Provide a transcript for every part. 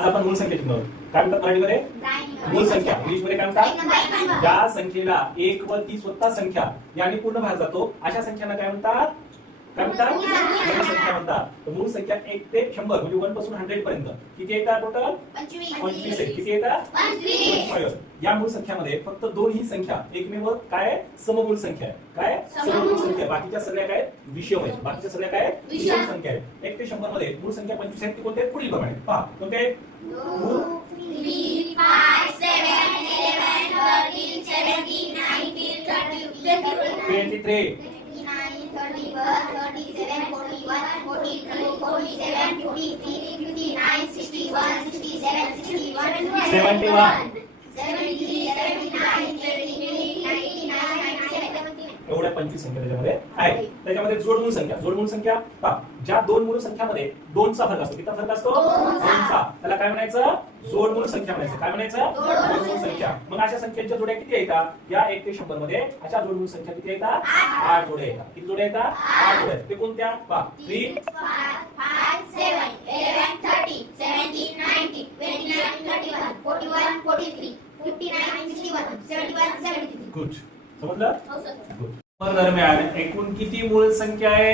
आज आपण मूळ संख्या शिकणार. काय म्हणतात मराठीमध्ये? मूळ संख्या. इंग्लिशमध्ये काय म्हणतात? ज्या संख्येला एक व ती स्वतः संख्या याने पूर्ण भाग जातो अशा संख्यांना काय म्हणतात? काय म्हणतात मूळ संख्या. म्हणतात मूळ संख्या एक ते शंभर म्हणजे वनपासून हंड्रेड पर्यंत किती येतात टोटल पंचवीस आहे किती येतात या मूळ संख्यामध्ये फक्त दोन ही संख्या एकमेव काय आहे? सममूळ संख्या आहे काय आहे? सममूळ. सममूळ संख्या बाकीच्या सगळ्या काय आहेत? विषम आहेत बाकीच्या सगळ्या काय आहेत? विषम. संख्या आहेत एक ते शंभरमध्ये मूळ संख्या पंचवीस आहेत ती कोणते पुढील प्रमाणे पहा कोणते आहेत? Twenty three 37, 41, 42, 47, 43, 59, 61, 67, 61, 71, 71. 71. एवढ्या पंचवीस संख्या त्याच्यामध्ये आहे. त्याच्यामध्ये जोडमूळ संख्या. जोडमूळ संख्या पहा. ज्या दोन मूळ संख्यामध्ये दोनचा फरक असतो. किती फरक असतो? दोनचा. त्याला काय म्हणायचं? जोडमूळ संख्या म्हणायचं. काय म्हणायचं? जोडमूळ संख्या. मग अशा संख्यांच्या जोड्या किती येतात? या एक ते शंभरमध्ये अशा जोडमूळ संख्या किती येतात? आठ. जोड्या येतात. किती जोड्या येतात? आठ जोड्या ते कोणत्या? पहा. थ्री गुड समजलं? गुड दरम्यान एकूण किती मूळ संख्या आहे?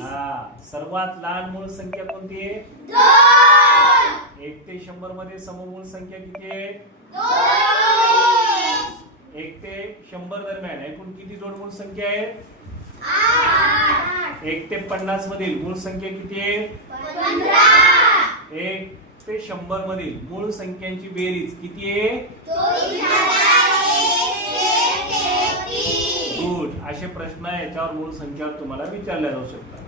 हा सर्वात लहान मूळ संख्या कोणती आहे? एक ते शंभरमध्ये सममूळ संख्या किती आहे? एक ते शंभर दरम्यान एकूण किती जोडमूळ संख्या आहे? एक ते पन्नास मधील मूळ संख्या किती आहे? एक ते शंभर मधील मूळ संख्यांची बेरीज किती आहे? असे प्रश्न याच्यावर मूळ संख्यावर तुम्हाला विचारल्या जाऊ शकतात.